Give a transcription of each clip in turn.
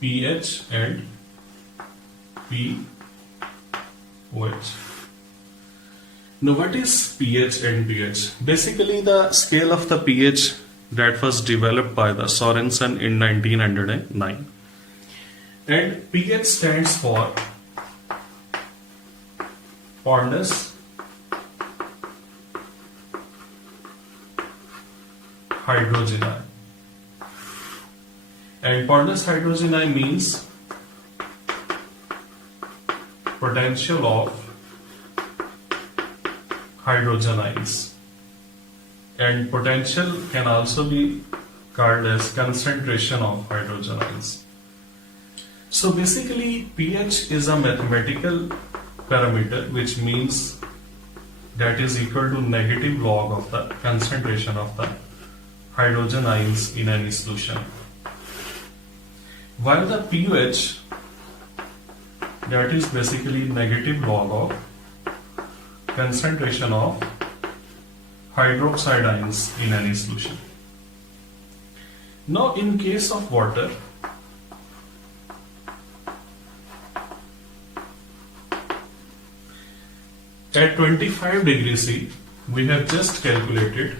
pH and pOH. Now what is pH and pH? Basically the scale of the pH that was developed by the Sorensen in 1909. And pH stands for Pornus hydrogeni. And Pornus hydrogeni means potential of hydrogen ions, and potential can also be called as concentration of hydrogen ions. So basically pH is a mathematical parameter, which means that is equal to negative log of the concentration of the hydrogen ions in any solution, while the pH, that is basically negative log of concentration of hydroxide ions in any solution. Now in case of water, at 25 degrees C, we have just calculated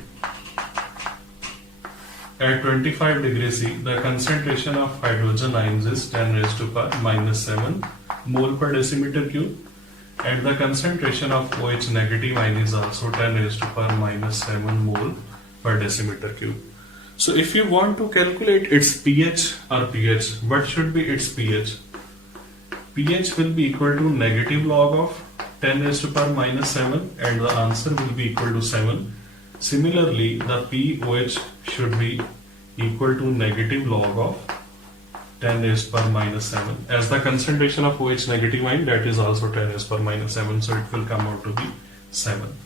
at 25 degrees C, the concentration of hydrogen ions is 10 raised to power minus 7 mole per decimeter cube, and the concentration of OH negative ion is also 10 raised to power minus 7 mole per decimeter cube. So if you want to calculate its pH or pH, what should be its pH? pH will be equal to negative log of 10 raised to power minus 7, and the answer will be equal to 7. Similarly, the pOH should be equal to negative log of 10 raised to power minus 7. As the concentration of OH negative ion, that is also 10 raised to power minus 7, so it will come out to be 7.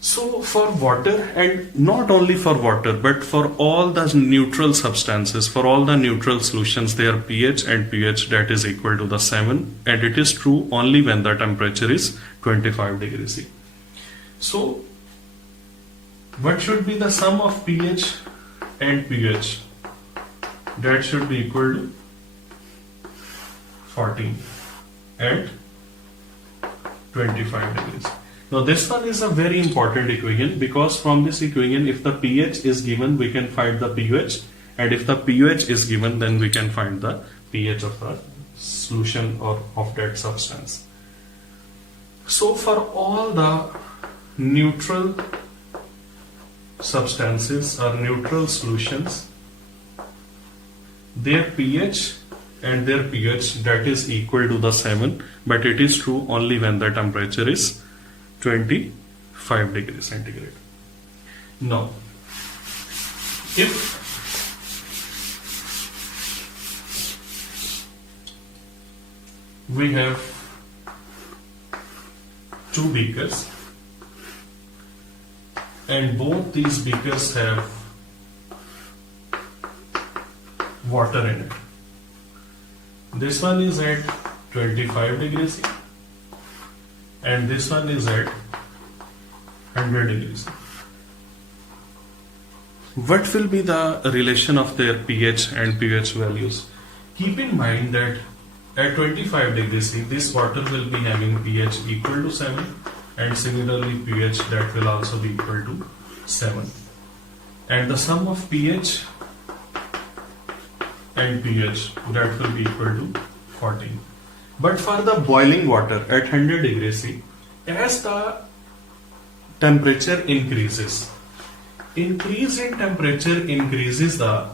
So for water, and not only for water, but for all the neutral substances, for all the neutral solutions, their pH and pH that is equal to the 7, and it is true only when the temperature is 25 degrees C. So what should be the sum of pH and pH? That should be equal to 14 at 25 degrees. Now this one is a very important equation, because from this equation, if the pH is given, we can find the pH, and if the pH is given, then we can find the pH of the solution or of that substance. So for all the neutral substances or neutral solutions, their pH and their pH that is equal to the 7, but it is true only when the temperature is 25 degrees centigrade. Now, if we have two beakers, and both these beakers have water in it. This one is at 25 degrees C, and this one is at 100 degrees C. What will be the relation of their pH and pH values? Keep in mind that at 25 degrees C, this water will be having pH equal to 7, and similarly pH that will also be equal to 7. And the sum of pH and pH that will be equal to 14. But for the boiling water at 100 degrees C, as the temperature increases, increase in temperature increases the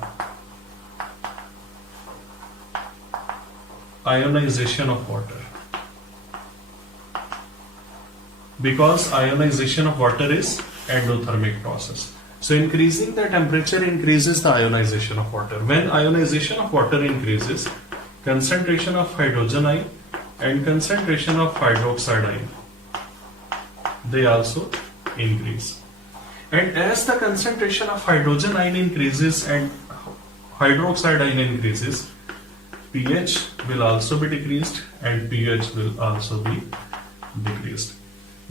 ionization of water, because ionization of water is endothermic process. So increasing the temperature increases the ionization of water. When ionization of water increases, concentration of hydrogen ion and concentration of hydroxide ion, they also increase. And as the concentration of hydrogen ion increases and hydroxide ion increases, pH will also be decreased and pH will also be decreased.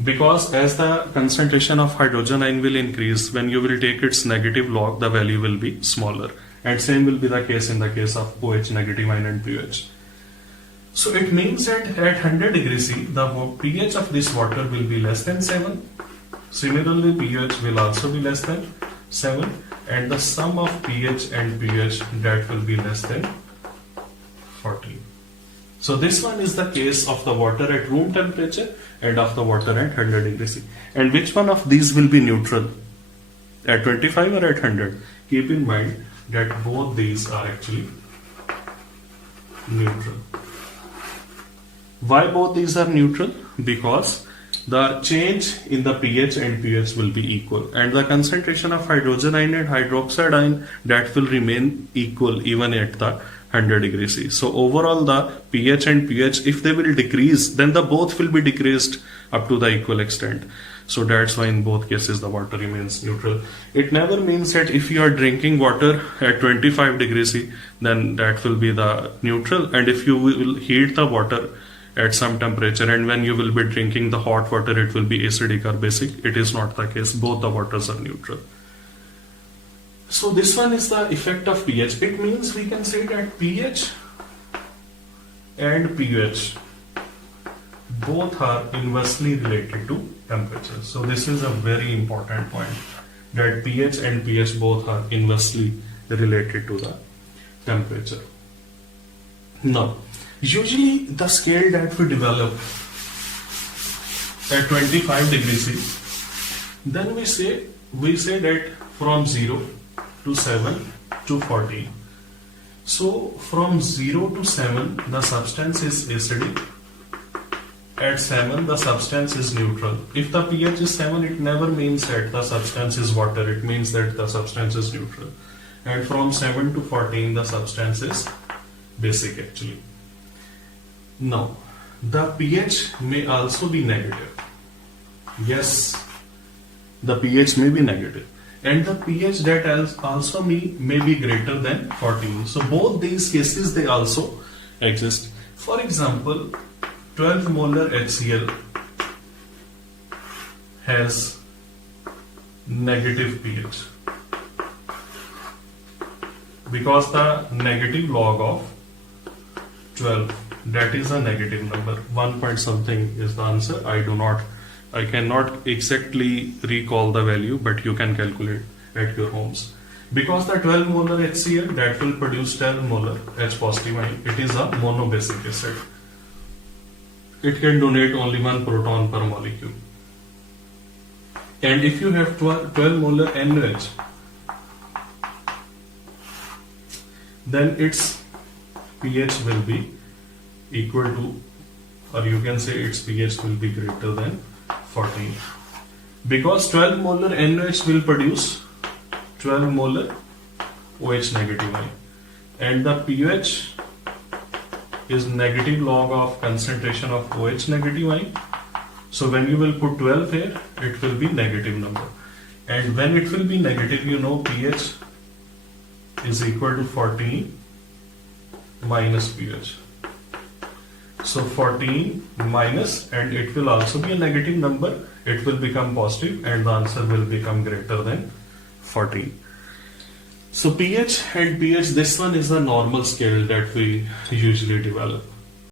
Because as the concentration of hydrogen ion will increase, when you will take its negative log, the value will be smaller. and same will be the case in the case of OH negative ion and pH. So it means that at 100 degrees C, the pH of this water will be less than 7. Similarly, pH will also be less than 7, and the sum of pH and pH, that will be less than 14. So this one is the case of the water at room temperature and of the water at 100 degrees C. And which one of these will be neutral? At 25 or at 100? Keep in mind that both these are actually neutral. Why both these are neutral? Because the change in the pH and pH will be equal, and the concentration of hydrogen ion and hydroxide ion, that will remain equal even at the 100 degrees C. So overall the pH and pH, if they will decrease, then the both will be decreased up to the equal extent. So that's why in both cases the water remains neutral. It never means that if you are drinking water at 25 degrees C, then that will be the neutral, and if you will heat the water at some temperature and when you will be drinking the hot water, it will be acidic or basic. It is not the case. Both the waters are neutral. So this one is the effect of pH. It means we can say that pH and pH both are inversely related to temperature. So this is a very important point, that pH and pH both are inversely related to the temperature. Now, usually the scale that we develop at 25 degrees C, then we say that from 0 to 7 to 14. So from 0 to 7 the substance is acidic. At 7 the substance is neutral. If the pH is 7, it never means that the substance is water, it means that the substance is neutral. And from 7 to 14 the substance is basic actually. Now, the pH may also be negative. Yes, the pH may be negative. And the pH that also may be greater than 14. So both these cases, they also exist. For example, 12 molar HCl has negative pH. Because the negative log of 12, that is a negative number. 1 point something is the answer. I cannot exactly recall the value, but you can calculate at your homes. Because the 12 molar HCl, that will produce 12 molar H positive ion. It is a monobasic acid. It can donate only 1 proton per molecule. And if you have 12 molar NaOH, then its pH will be equal to, or you can say its pH will be greater than 14. Because 12 molar NaOH will produce 12 molar OH negative ion, and the pH is negative log of concentration of OH negative ion. So when you will put 12 here, it will be negative number. And when it will be negative, you know pH is equal to 14 minus pH. So 14 minus, and it will also be a negative number, it will become positive, and the answer will become greater than 14. So pH and pH, this one is a normal scale that we usually develop.